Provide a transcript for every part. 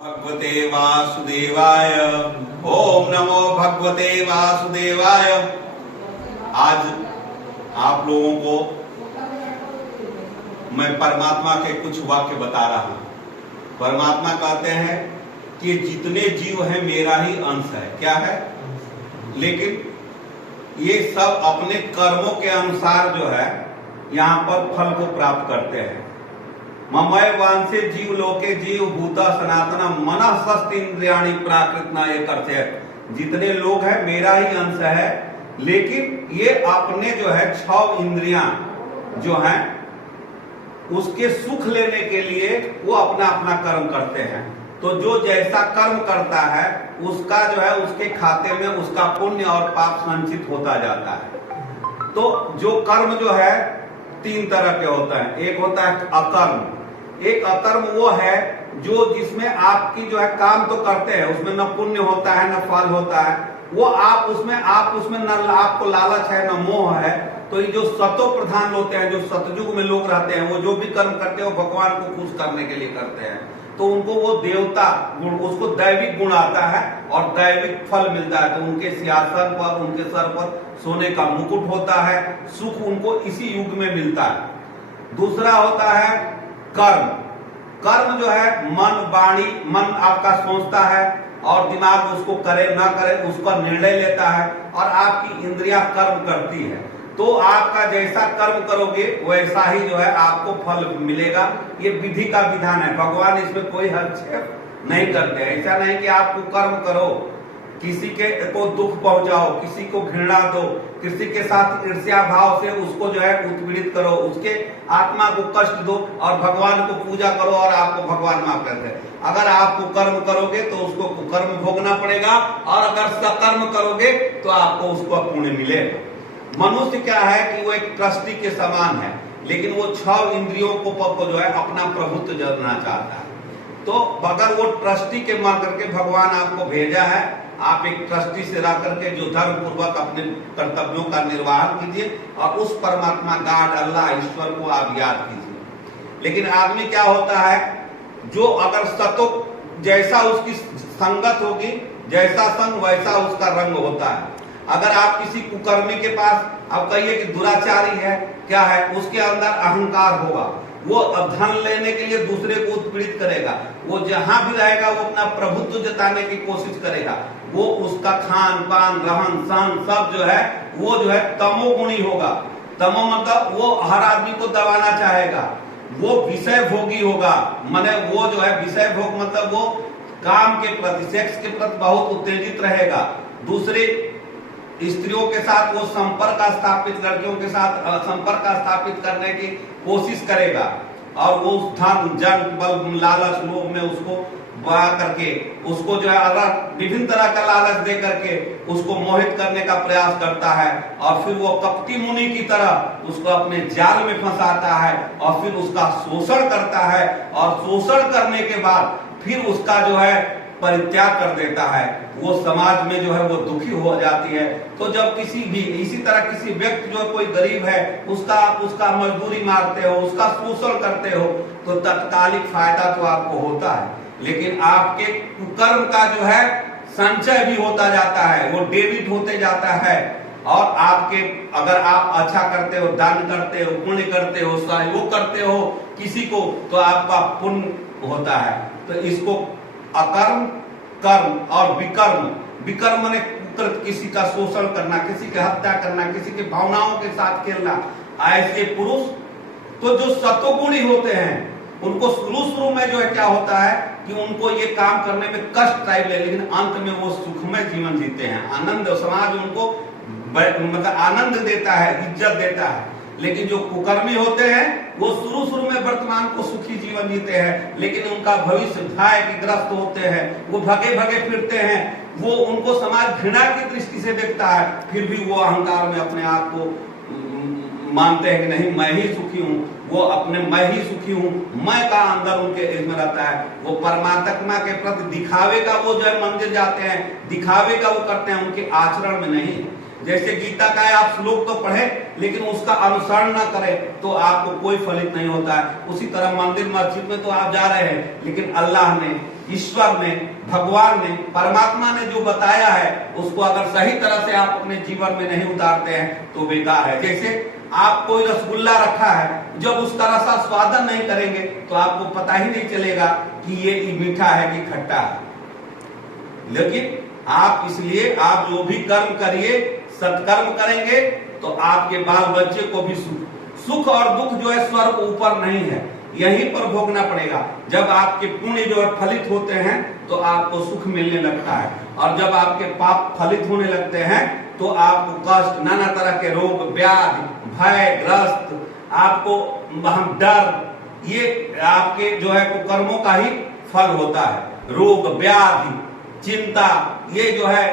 भगवते वासुदेवाय। ओम नमो भगवते वासुदेवाय। आज आप लोगों को मैं परमात्मा के कुछ वाक्य बता रहा हूं। परमात्मा कहते हैं कि जितने जीव हैं मेरा ही अंश है। क्या है? लेकिन ये सब अपने कर्मों के अनुसार जो है यहाँ पर फल को प्राप्त करते हैं। ममय वांसे जीव लोके जीव भूता सनातना मनः सस्त इंद्रियाणि प्राकृत न ये करते हैं। जितने लोग हैं मेरा ही अंश है, लेकिन ये अपने जो है 6 इंद्रियां जो हैं उसके सुख लेने के लिए वो अपना अपना कर्म करते हैं। तो जो जैसा कर्म करता है उसका जो है उसके खाते में उसका पुण्य और पाप संचित होता जाता है। तो जो कर्म जो है 3 तरह के होता है। एक होता है अकर्म। एक अकर्म वो है जो जिसमें आपकी जो है काम तो करते हैं, उसमें न पुण्य होता है न फल होता है। वो आप उसमें न आपको लालच है न मोह है। तो ये जो सतो प्रधान होते हैं, जो सतयुग में लोग रहते हैं, वो जो भी कर्म करते हैं वो भगवान को खुश करने के लिए करते हैं। तो उनको वो देवता गुण, उसको दैविक गुण आता है और दैविक फल मिलता है। तो उनके सिंहासन पर, उनके सर पर सोने का मुकुट होता है। सुख उनको इसी युग में मिलता है। दूसरा होता है कर्म। कर्म जो है मन आपका सोचता है और दिमाग उसको करे ना करे उसका निर्णय लेता है और आपकी इंद्रियां कर्म करती है। तो आपका जैसा कर्म करोगे वैसा ही जो है आपको फल मिलेगा। ये विधि का विधान है। भगवान इसमें कोई हस्तक्षेप नहीं करते। ऐसा नहीं कि आपको कर्म करो, किसी के को दुख पहुंचाओ, किसी को घृणा दो, किसी के साथ ईर्ष्या भाव से उसको जो है उत्पीड़ित करो, उसके आत्मा को कष्ट दो और भगवान को पूजा करो और आपको भगवान माफ करते हैं। अगर आप कुकर्म करोगे तो उसको कुकर्म भोगना पड़ेगा और अगर सकर्म करोगे तो आपको उसको पुण्य मिलेगा। मनुष्य क्या है कि वो एक ट्रस्टी के समान है, लेकिन वो 6 इंद्रियों को जो है अपना प्रभुत्व जतना चाहता है। तो अगर वो ट्रस्टी के मान करके भगवान आपको भेजा है, आप एक ट्रस्टी से रह करके जो धर्म पूर्वक अपने कर्तव्यों का निर्वाहन कीजिए और उस परमात्मा गॉड अल्लाह ईश्वर को आप याद कीजिए। लेकिन आदमी क्या होता है, जो अगर सतो जैसा उसकी संगत होगी, जैसा संग वैसा उसका रंग होता है। अगर आप किसी कुकर्मी के पास आप कहिए कि दुराचारी है, क्या है, उसके अंदर अहंकार होगा। वो अब धन लेने के लिए दूसरे को उत्पीड़ित करेगा। वो जहां भी रहेगा वो अपना प्रभुत्व जताने की कोशिश करेगा। वो उसका खान पान रहन सहन सब जो है वो जो है तमोगुणी होगा। तमो मतलब वो हर आदमी को दबाना चाहेगा। वो विषय भोगी होगा। माने वो जो है विषय भोग मतलब वो काम के प्रति, सेक्स के प्रति बहुत उत्तेजित रहेगा। दूसरे स्त्रियों के साथ वो संपर्क स्थापित, लड़कियों के साथ संपर्क स्थापित करने की कोशिश करेगा और वो धन जन बल लालच लोभ में उसको बहा करके उसको जो है अलग विभिन्न तरह का लालच दे करके उसको मोहित करने का प्रयास करता है और फिर वो कपटी मुनि की तरह उसको अपने जाल में फंसाता है और फिर उसका शोषण करता है और शोषण करने के बाद फिर उसका जो है परित्याग कर देता है। वो समाज में जो है वो दुखी हो जाती है। तो जब किसी भी इसी तरह किसी व्यक्ति जो कोई गरीब है उसका मजदूरी मारते हो, उसका शोषण करते हो तो तत्कालिक फायदा तो आपको होता है, लेकिन आपके कुकर्म का जो है संचय भी होता जाता है, वो डेबिट होते जाता है। और आपके अगर आप अच्छा करते हो, दान करते हो, पुण्य करते हो, सहयोग करते हो किसी को, तो आपका पुण्य होता है। तो इसको अकर्म, कर्म और विकर्म। विकर्म माने किसी का शोषण करना, किसी की हत्या करना, किसी की भावनाओं के साथ खेलना। ऐसे पुरुष तो जो सतोगुणी होते हैं उनको शुरू में जो है क्या होता है कि उनको ये काम करने में कष्ट टाइप ले, लेकिन अंत में वो सुखमय जीवन जीते हैं। आनंद, समाज उनको मतलब आनंद देता है, इज्जत देता है। लेकिन जो कुकर्मी होते हैं वो शुरू में वर्तमान को सुखी जीवन जीते हैं, लेकिन उनका भविष्य भय के ग्रस्त होते हैं। वो भगे फिरते हैं। वो उनको समाज घृणा की दृष्टि से देखता है, फिर भी वो अहंकार में अपने आप को मानते हैं कि नहीं मैं ही सुखी हूँ। वो अपने मैं ही सुखी हूँ, मैं का अंदर उनके इसमें रहता है। वो परमात्मा के प्रति दिखावे का वो जो है मंदिर जाते हैं, दिखावे का वो करते हैं, उनके आचरण में नहीं। जैसे गीता का है, आप श्लोक तो पढ़े लेकिन उसका अनुसरण ना करें तो आपको कोई फलित नहीं होता है। उसी तरह मंदिर मस्जिद में तो आप जा रहे हैं, लेकिन अल्लाह ने ईश्वर ने, भगवान ने, परमात्मा ने जो बताया है उसको अगर सही तरह से आप अपने जीवन में नहीं उतारते हैं तो बेकार है। जैसे आप कोई रसगुल्ला रखा है, जब उसका रसा स्वादन नहीं करेंगे तो आपको पता ही नहीं चलेगा कि ये मीठा है कि खट्टा है। लेकिन आप इसलिए आप जो भी कर्म करिए, सत्कर्म करेंगे तो आपके बाल बच्चे को भी सुख और दुख जो है स्वर्ग ऊपर नहीं है, यहीं पर भोगना पड़ेगा। जब आपके पुण्य जो है फलित होते हैं तो आपको सुख मिलने लगता है, और जब आपके पाप फलित होने लगते हैं तो आपको कष्ट, नाना तरह के रोग, व्याधि, भय ग्रस्त, आपको डर, ये आपके जो है कर्मों का ही फल होता है। रोग, व्याधि, चिंता, ये जो है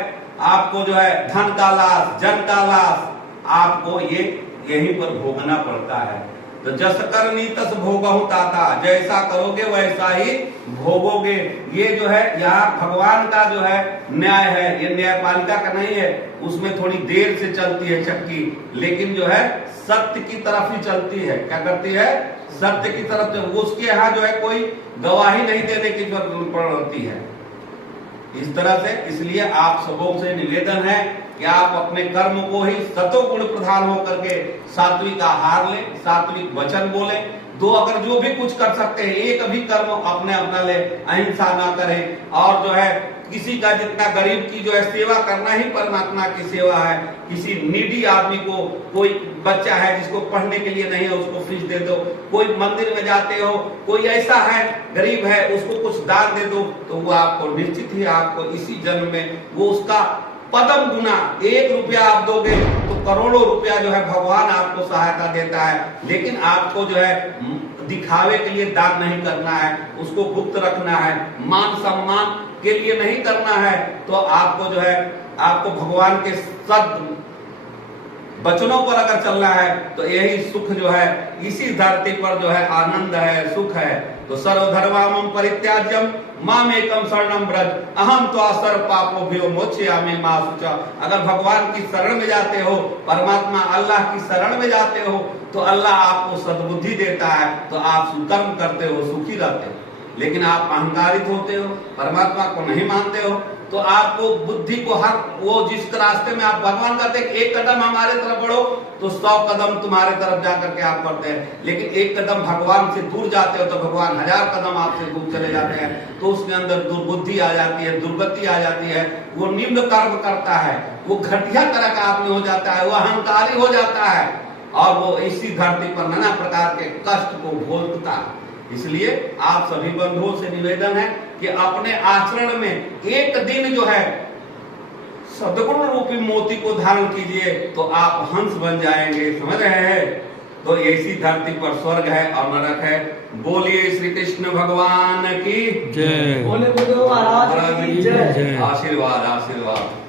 आपको जो है धन का लाश, जन का लाश, आपको ये यहीं पर भोगना पड़ता है। तो जस करनी तस भोगहु ताता, जैसा करोगे वैसा ही भोगोगे। ये जो है यहाँ भगवान का जो है न्याय है, ये न्यायपालिका का नहीं है। उसमें थोड़ी देर से चलती है चक्की, लेकिन जो है सत्य की तरफ ही चलती है। क्या करती है? सत्य की तरफ। उसके यहाँ जो है कोई गवाही नहीं देने की जरूरत पड़ती है। इस तरह से, इसलिए आप सबों से निवेदन है कि आप अपने कर्म को ही सतो गुण प्रधान होकर के सात्विक आहार लें, सात्विक वचन बोले। दो अगर जो भी कुछ कर सकते हैं, एक भी कर्म अपने अपना ले, अहिंसा ना करें, और जो है किसी का जितना गरीब की जो है सेवा करना ही परमात्मा की सेवा है। किसी नीडी आदमी को, कोई बच्चा है जिसको पढ़ने के लिए नहीं है उसको फीस दे दो, कोई मंदिर में जाते हो, कोई ऐसा है गरीब है उसको कुछ दान दे दो, तो वो आपको निश्चित ही आपको इसी जन्म में वो उसका पदम गुना, 1 रुपया आप दोगे तो करोड़ों रुपया जो है भगवान आपको सहायता देता है। लेकिन आपको जो है दिखावे के लिए दान नहीं करना है, उसको गुप्त रखना है, मान सम्मान के लिए नहीं करना है। तो आपको जो है, आपको भगवान के सद वचनों पर अगर चलना है तो यही सुख जो है, इसी धरती पर जो है आनंद है, सुख है। तो सर्वधर्मामं परित्याज्यम मामेकं शरणं व्रज अहम त्वा सर्व पापोभ्यो मोक्षयामि मा शुचा। अगर भगवान की शरण में जाते हो, परमात्मा अल्लाह की शरण में जाते हो, तो अल्लाह आपको सद्बुद्धि देता है, तो आप सुकर्म करते हो, सुखी रहते हो। लेकिन आप अहंकारित होते हो, परमात्मा को नहीं मानते हो, तो आपको बुद्धि को हर वो जिस रास्ते में आप, भगवान कहते हैं 1 कदम हमारे तरफ बढ़ो तो 100 कदम तुम्हारे तरफ जाकर के आप बढ़ते हैं। लेकिन 1 कदम भगवान से दूर जाते हो तो भगवान 1000 कदम आपसे दूर चले जाते हैं। तो उसके अंदर दुर्बुद्धि आ जाती है, दुर्गति आ जाती है, वो निम्न कर्म करता है, वो घटिया तरह का आदमी हो जाता है, वो अहंकारी हो जाता है, और वो इसी धरती पर नाना प्रकार के कष्ट को भोगता है। इसलिए आप सभी बंधुओं से निवेदन है कि अपने आचरण में एक दिन जो है सद्गुण रूपी मोती को धारण कीजिए, तो आप हंस बन जाएंगे। समझ रहे हैं? तो ऐसी धरती पर स्वर्ग है और नरक है। बोलिए श्री कृष्ण भगवान की जय। बोले महाराज की जय। आशीर्वाद आशीर्वाद।